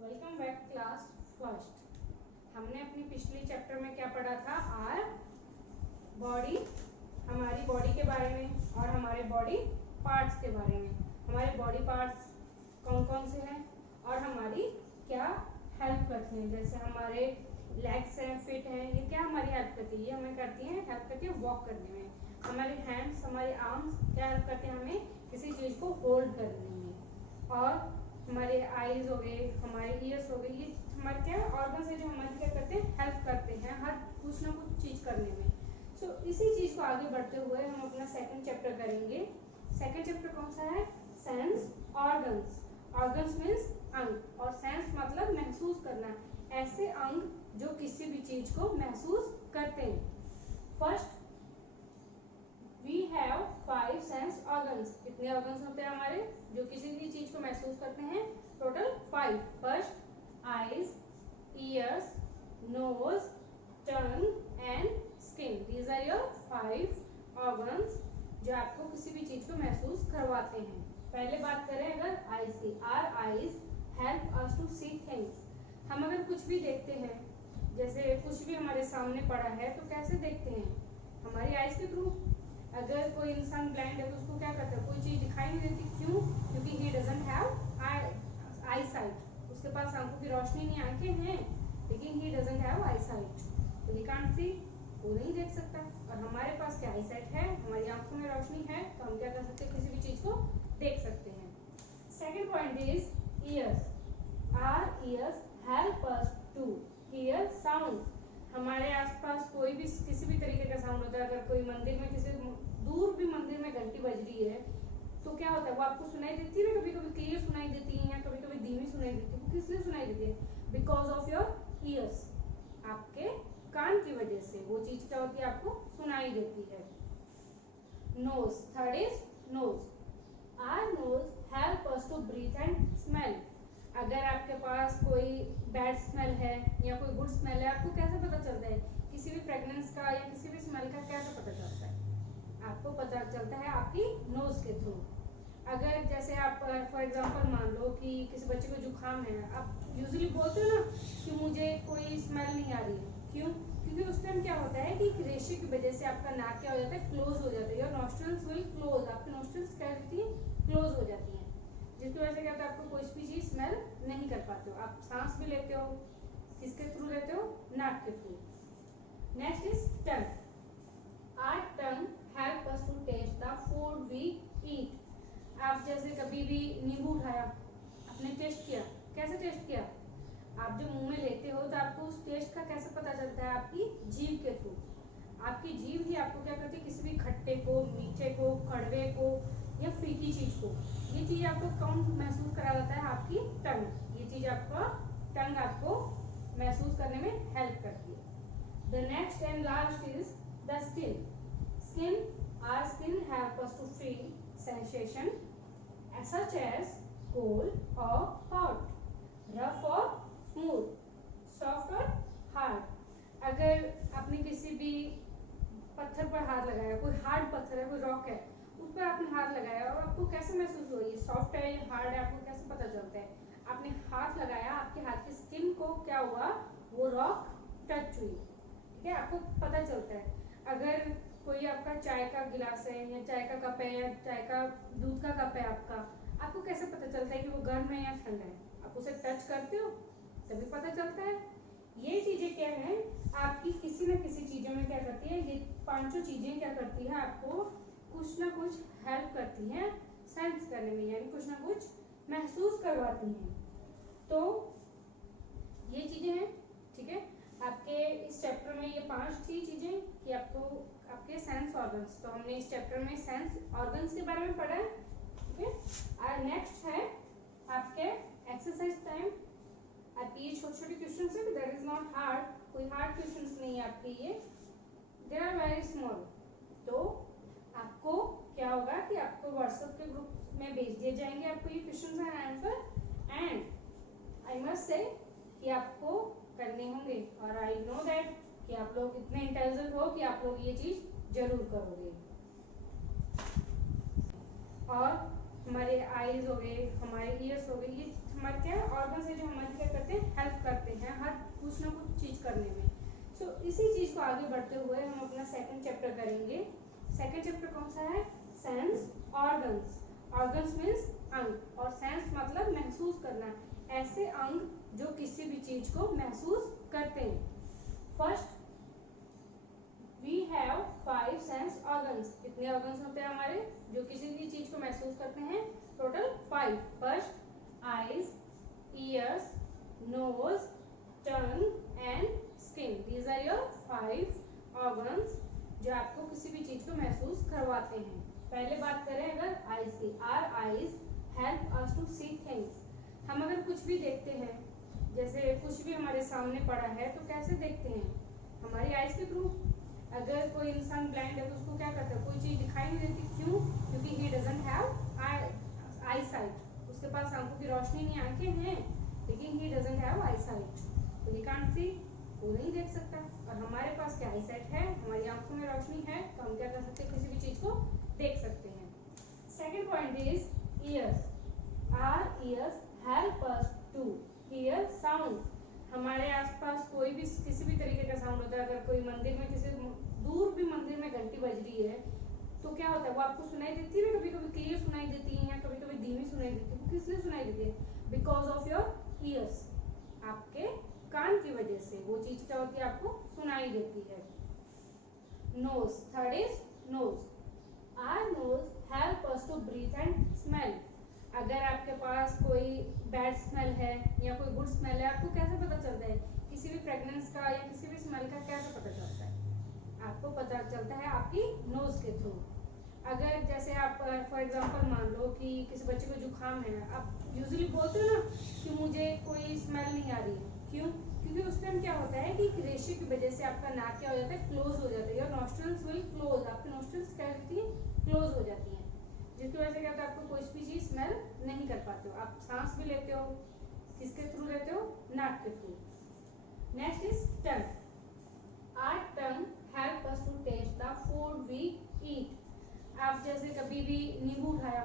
Welcome back class first. हमने अपनी पिछली चैप्टर में क्या पढ़ा था? आर बॉडी, हमारी बॉडी के बारे में और हमारे बॉडी पार्ट्स के बारे में। हमारे बॉडी पार्ट्स कौन कौन से हैं और हमारी क्या हेल्प करते हैं। जैसे हमारे लेग्स हैं, फिट हैं, ये क्या हमारी हेल्प करती है? ये हमें करती हैं, हेल्प करती है वॉक करने में। हमारे हैंड्स, हमारे आर्म्स क्या हेल्प करते हैं? हमें किसी चीज को होल्ड करने में। और हमारे आईज हो गए, हमारे ईयर्स हो गए, ये हमारे क्या ऑर्गन्स है जो हमारी क्या करते हैं? हेल्प करते हैं हर कुछ ना कुछ चीज करने में। सो इसी चीज को आगे बढ़ते हुए हम अपना सेकंड चैप्टर करेंगे। सेकंड चैप्टर कौन सा है? Sense organs. ऑर्गन्स मीन्स अंग और सेंस मतलब महसूस करना। ऐसे अंग जो किसी भी चीज को महसूस करते हैं। First we have 5 sense organs. कितने ऑर्गन्स होते हैं हमारे जो किसी भी चीज को महसूस करते हैं? Total 5। First eyes, ears, nose, tongue and skin. These are your 5 organs जो आपको किसी भी चीज को महसूस करवाते हैं। पहले बात करें अगर आईज की। Are eyes help us to see things. हम अगर कुछ भी देखते हैं, जैसे कुछ भी हमारे सामने पड़ा है तो कैसे देखते हैं? हमारी आईज के थ्रू। अगर कोई इंसान ब्लाइंड है तो उसको क्या करता है? कोई चीज दिखाई नहीं देती। क्यों? क्योंकि he doesn't have I site. उसके पास आंखों की रोशनी नहीं, आंखें हैं लेकिन he doesn't have I site, तो ही कांट सी, वो नहीं देख सकता। और हमारे पास क्या आई साइट है, हमारी आंखों में रोशनी है, तो हम क्या कर सकते हैं? किसी भी चीज को देख सकते हैं। Second point is ears. Are ears help us to hear sound. हमारे आसपास कोई भी किसी भी तरीके का साउंड होता है। अगर कोई मंदिर में, किसी दूर भी मंदिर में घंटी बज रही है तो क्या होता है? वो आपको सुनाई देती है ना, कभी कभी क्लियर सुनाई देती है या कभी कभी धीमी सुनाई देती है। वो किस लिए सुनाई देती है? Because of your ears. आपके कान की वजह से वो चीज क्या होती है? आपको सुनाई देती है। Nose. Third is nose. Are nose help us to breathe and smell. अगर आपके पास कोई बैड स्मेल है या कोई गुड स्मेल है, आपको कैसे पता चलता है? किसी भी फ्रेग्रेंस का या किसी भी स्मेल का कैसे पता चलता है? आपको पता चलता है आपकी नोज के थ्रू। अगर जैसे आप फॉर एग्जांपल मान लो कि किसी बच्चे को जुकाम है, आप यूजुअली बोलते हो ना कि मुझे कोई स्मेल नहीं आ रही है। क्यों? क्योंकि उस टाइम क्या होता है कि रेशे की वजह से आपका नाक क्या हो जाता है? क्लोज हो जाता है। Your nostrils will close. आपकी नॉस्ट्रल्स क्या होती है? क्लोज हो जाती हैं, जिसकी वजह से क्या होता है? आपको कोई भी चीज स्मेल नहीं कर पाते हो। आप सांस भी लेते हो, किसके थ्रू लेते हो? नाक के थ्रू। Next is tongue. Our tongue help us to taste the food we eat. आप जैसे कभी भी नींबू उठाया, आपने टेस्ट किया, कैसे टेस्ट किया? आप जब मुंह में लेते हो तो आपको उस टेस्ट का कैसे पता चलता है? आपकी जीभ के थ्रू। आपकी जीभ ही आपको क्या करती है? किसी भी खट्टे को, मीठे को, कड़वे को या फीकी चीज को, ये चीज आपको कौन महसूस करा देता है? आपकी टंग। ये चीज आपका टंग आपको महसूस करने में हेल्प करती है। The next and last is the skin. Skin, our skin help us to feel sensation such as cold or hot, rough or smooth, soft or hard. अगर आपने किसी भी पत्थर पर हाथ लगाया, कोई हार्ड पत्थर है, कोई रॉक है, उस पर आपने हाथ लगाया और आपको कैसे महसूस हुआ? ये सॉफ्ट है या हार्ड है? आपको कैसे पता चलता है? आपने हाथ लगाया, आपके हाथ की स्किन को क्या हुआ? वो रॉक टच हुई। ठीक है, आपको पता चलता है। अगर कोई आपका चाय का गिलास है या चाय का कप है या चाय का दूध का कप है आपको कैसे पता चलता है कि वो गर्म है या ठंडा है? आप उसे टच करते हो तभी पता चलता है। ये चीजें क्या है? आपकी किसी न किसी चीजों में क्या करती है? ये पांचों चीजें क्या करती है? आपको कुछ ना कुछ हेल्प करती है सेंस करने में, यानी कुछ ना कुछ महसूस करवाती हैं। तो ये चीजें हैं। ठीक है, आपके इस चैप्टर में ये 5 थी चीजें कि आपको आपके सेंस ऑर्गन्स। तो हमने इस चैप्टर में सेंस ऑर्गन्स के बारे में पढ़ा है। ठीक है, और नेक्स्ट है आपके एक्सरसाइज टाइम। आपकी ये छोटे छोटे क्वेश्चन है, दैट इज नॉट हार्ड, कोई हार्ड क्वेश्चन नहीं है आपके ये, दे आर वेरी स्मॉल। तो आपको क्या होगा कि आपको व्हाट्सएप के ग्रुप में भेज दिए जाएंगे आपको ये question and answer. And I must say कि आपको करने होंगे और आई नो दैट कि आप लोग इतने इंटेलिजेंट हो कि आप लोग ये चीज जरूर करोगे। और हमारे आईज हो गए, हमारे ईयर्स हो गए, ये हमारे क्या ऑर्गन्स है जो हमारी क्या करते हैं, हेल्प करते हैं हर कुछ ना कुछ चीज करने में। सो इसी चीज को आगे बढ़ते हुए हम अपना सेकंड चैप्टर करेंगे। सेकंड चैप्टर कौन सा है, सेंस ऑर्गन्स। ऑर्गन्स मीन्स अंग और सेंस मतलब महसूस करना, ऐसे अंग जो किसी भी चीज को महसूस करते हैं। First We have 5 sense organs. कितने organs होते हैं हमारे जो किसी भी चीज को महसूस करते हैं, total 5। First eyes, ears, nose, tongue and skin. These are your 5 organs जो आपको किसी भी चीज को महसूस करवाते हैं। पहले बात करें अगर eyes की, our eyes help us to see things. हम अगर कुछ भी देखते हैं, जैसे कुछ भी हमारे सामने पड़ा है तो कैसे देखते हैं, हमारी आईज के थ्रू। अगर कोई इंसान ब्लाइंड है तो उसको क्या करता है, कोई चीज दिखाई नहीं देती, क्यों, क्योंकि he doesn't have I site, उसके पास आंखों की रोशनी नहीं, आंखें हैं लेकिन he doesn't have I site, तो ही कांट सी, वो नहीं देख सकता। और हमारे पास क्या आई साइट है, हमारी आंखों में रोशनी है, तो हम क्या कर सकते हैं, किसी भी चीज को देख सकते हैं। Second point is ears. Our ears help us to hear sound. हमारे आसपास कोई भी किसी भी तरीके का साउंड होता है, अगर कोई मंदिर में, किसी दूर भी मंदिर में घंटी बज रही है तो क्या होता है, वो आपको सुनाई देती है ना, कभी कभी क्लियर सुनाई देती है या कभी कभी धीमी सुनाई देती है, वो किसने सुनाई देती है, बिकॉज ऑफ योर ईयर्स, आपके कान की वजह से वो चीज क्या होती है, आपको सुनाई देती है। Nose, third is nose. Our nose help us to breathe and smell. अगर आपके पास कोई बैड स्मेल है या कोई गुड स्मेल है, आपको कैसे पता चलता है, किसी भी फ्रेग्रेंस का या किसी भी स्मेल का कैसे पता चलता है, आपको पता चलता है आपकी नोज के थ्रू। अगर जैसे आप फॉर एग्जांपल मान लो कि किसी बच्चे को जुकाम है, आप यूजुअली बोलते हो ना कि मुझे कोई स्मेल नहीं आ रही है, क्यों, क्योंकि उस टाइम क्या होता है कि रेशे की वजह से आपका नाक क्या हो जाता है, क्लोज हो जाता है, योर नॉस्ट्रल्स विल क्लोज, आपकी नॉस्ट्रल्स क्या होती है, क्लोज हो जाती है, जिसकी वजह से क्या होता है, आपको कोई भी चीज स्मेल नहीं कर पाते हो। आप सांस भी लेते हो, किसके थ्रू लेते हो, नाक के थ्रू। Next is tongue. Our tongue help us to taste the food we eat. आप जैसे कभी भी नींबू उठाया,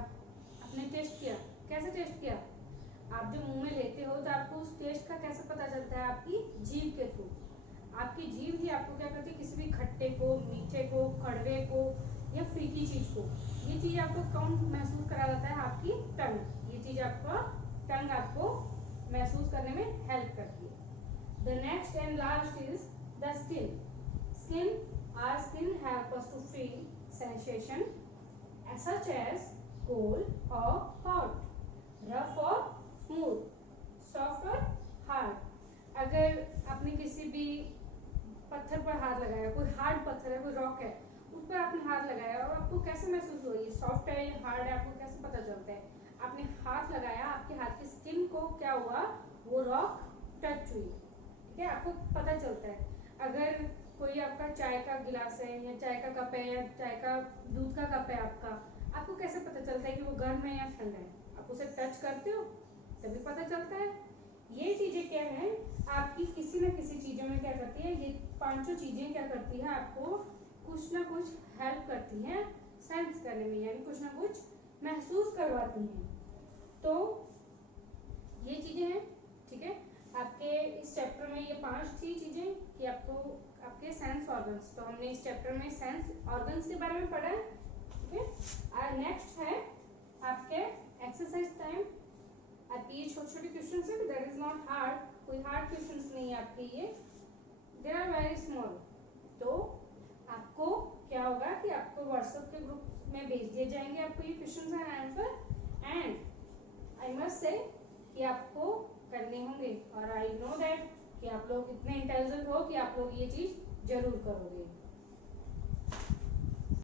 आपने टेस्ट किया, कैसे टेस्ट किया, आप जो मुंह में लेते हो तो आपको उस टेस्ट का कैसे पता चलता है, आपकी जीभ के थ्रू। आपकी जीभ ही आपको क्या करती है, किसी भी खट्टे को, मीठे को, कड़वे को या फीकी चीज को, ये चीज आपको कौन महसूस करा देता है, आपकी टंग। ये चीज आपका टंग आपको महसूस करने में हेल्प करती है। The next and last is the skin. Skin, our skin help us to feel sensation such as cold or hot, rough or smooth, soft or hard. अगर आपने किसी भी पत्थर पर हाथ लगाया, कोई हार्ड पत्थर है, कोई रॉक है, उस पर आपने हाथ लगाया और आपको कैसे महसूस हुआ, ये सॉफ्ट है या हार्ड है, आपको कैसे पता चलता है, आपने हाथ लगाया, आपके हाथ की स्किन को क्या हुआ, वो रॉक टच हुई, ठीक है, आपको पता चलता है। अगर कोई आपका चाय का गिलास है या चाय का कप है या चाय का दूध का कप है आपको कैसे पता चलता है कि वो गर्म है या ठंडा है, आप उसे टच करते हो तभी पता चलता है। ये चीजें क्या है, आपकी किसी न किसी चीजों में क्या करती है, ये पांचों चीजें क्या करती है, आपको कुछ ना कुछ हेल्प करती हैं सेंस करने में, यानी कुछ ना कुछ महसूस करवाती हैं। तो ये चीजें हैं, ठीक है, आपके इस चैप्टर में ये 5 थी चीजें कि आपको आपके सेंस ऑर्गन्स, तो हमने इस चैप्टर में सेंस ऑर्गन्स के बारे में पढ़ा है, ठीक है। और नेक्स्ट है आपके एक्सरसाइज टाइम। आपकी ये छोटे छोटे क्वेश्चन है, दैट इज नॉट हार्ड, कोई हार्ड क्वेश्चन नहीं है आपके, ये दे आर वेरी स्मॉल। तो आपको क्या होगा कि आपको व्हाट्सएप के ग्रुप में भेज दिए जाएंगे आपको ये questions and answer, and I must say कि आपको करने होंगे, और आई नो दैट कि आप लोग इतने इंटेलिजेंट हो कि आप लोग ये चीज जरूर करोगे।